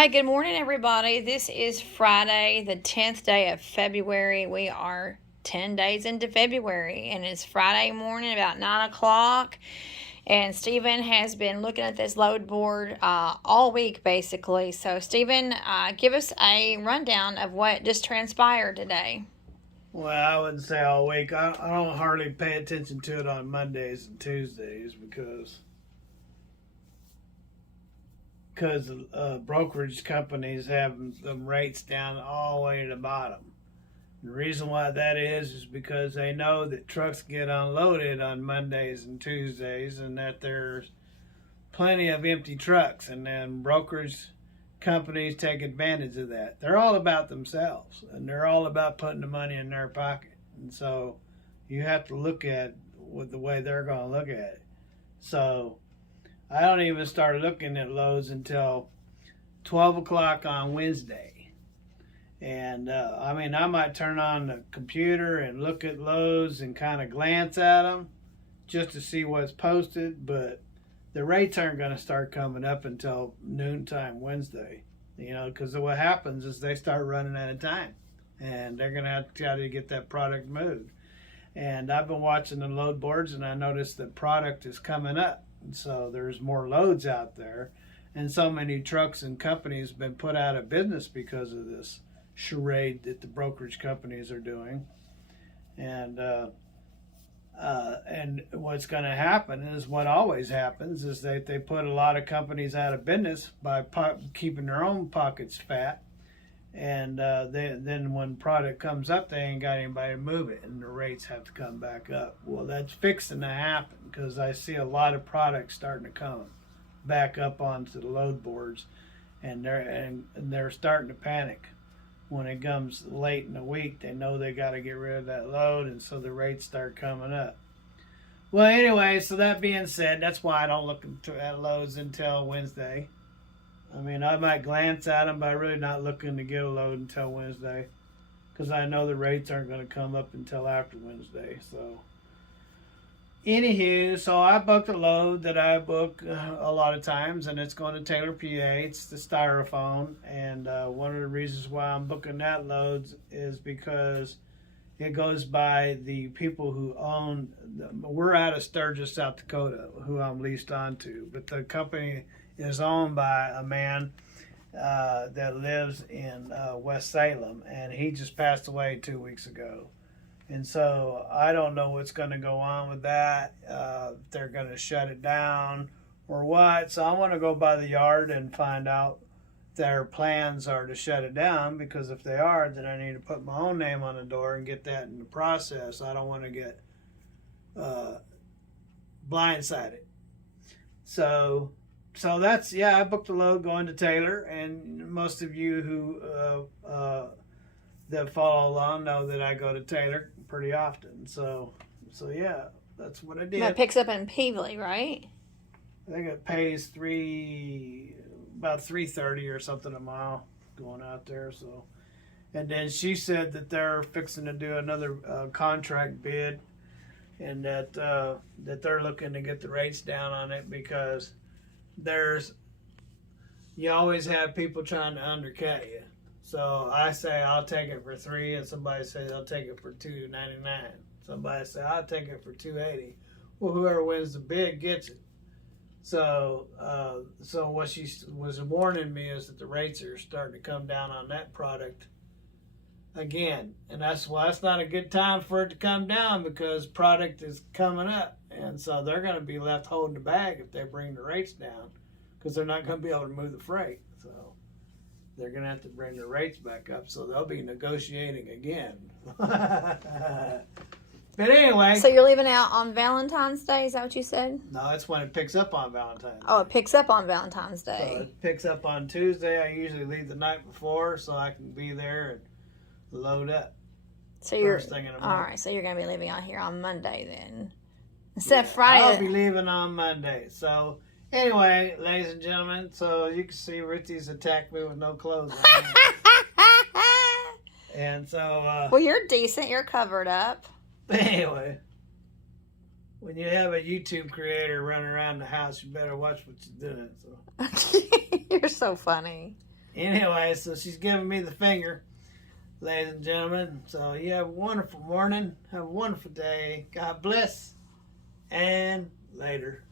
Hey, good morning, everybody. This is Friday, the 10th day of February. We are 10 days into February, and it's Friday morning about 9 o'clock. And Stephen has been looking at this load board all week, basically. So, Stephen, give us a rundown of what just transpired today. Well, I wouldn't say all week. I don't hardly pay attention to it on Mondays and Tuesdays because brokerage companies have them rates down all the way to the bottom. The reason why that is because they know that trucks get unloaded on Mondays and Tuesdays and that there's plenty of empty trucks, and then brokerage companies take advantage of that. They're all about themselves, and they're all about putting the money in their pocket. And so you have to look at with the way they're going to look at it. So I don't even start looking at loads until 12 o'clock on Wednesday. And I might turn on the computer and look at loads and kind of glance at them just to see what's posted, but the rates aren't going to start coming up until noontime Wednesday, because what happens is they start running out of time, and they're going to have to try to get that product moved. And I've been watching the load boards, and I noticed that product is coming up. And so there's more loads out there, and so many trucks and companies have been put out of business because of this charade that the brokerage companies are doing. And what's going to happen is what always happens is that they put a lot of companies out of business by keeping their own pockets fat. And then when product comes up, they ain't got anybody to move it, and the rates have to come back up. Well, that's fixing to happen because I see a lot of products starting to come back up onto the load boards, and they're starting to panic. When it comes late in the week, they know they got to get rid of that load, and so the rates start coming up. Well, anyway, so that being said, that's why I don't look at loads until Wednesday. I might glance at them, but I'm really not looking to get a load until Wednesday because I know the rates aren't going to come up until after Wednesday. So, anywho, so I booked a load that I book a lot of times, and it's going to Taylor, PA. It's the styrofoam, and one of the reasons why I'm booking that load is because it goes by the people who own. We're out of Sturgis, South Dakota, who I'm leased onto, but the company is owned by a man that lives in West Salem, and he just passed away 2 weeks ago. And so I don't know what's going to go on with that, if they're going to shut it down or what. So I want to go by the yard and find out if their plans are to shut it down, because if they are, then I need to put my own name on the door and get that in the process. I don't want to get blindsided. So that's, I booked a load going to Taylor, and most of you who that follow along know that I go to Taylor pretty often. So yeah, that's what I did. That picks up in Peevely, right? I think it pays about $3.30 or something a mile going out there. So, and then she said that they're fixing to do another contract bid, and that they're looking to get the rates down on it because you always have people trying to undercut you. So I say I'll take it for $3, and somebody says they'll take it for $2.99. Somebody say I'll take it for $2.80. Well, whoever wins the bid gets it. So what she was warning me is that the rates are starting to come down on that product again, and that's why it's not a good time for it to come down, because product is coming up, and so they're going to be left holding the bag if they bring the rates down, because they're not going to be able to move the freight. So they're going to have to bring the rates back up, so they'll be negotiating again. But anyway. So you're leaving out on Valentine's Day, is that what you said? No, that's when it picks up on Valentine's Day. Oh, it picks up on Valentine's Day. So it picks up on Tuesday. I usually leave the night before so I can be there and load up. So first thing in the morning. All right, so you're going to be leaving out here on Monday then. Instead of Friday. I'll be leaving on Monday. So anyway, ladies and gentlemen, so you can see Ruthie's attacked me with no clothes on. And so well, you're decent. You're covered up. But anyway, when you have a YouTube creator running around the house, you better watch what you're doing. So. You're so funny. Anyway, so she's giving me the finger, ladies and gentlemen. So you have a wonderful morning. Have a wonderful day. God bless. And later.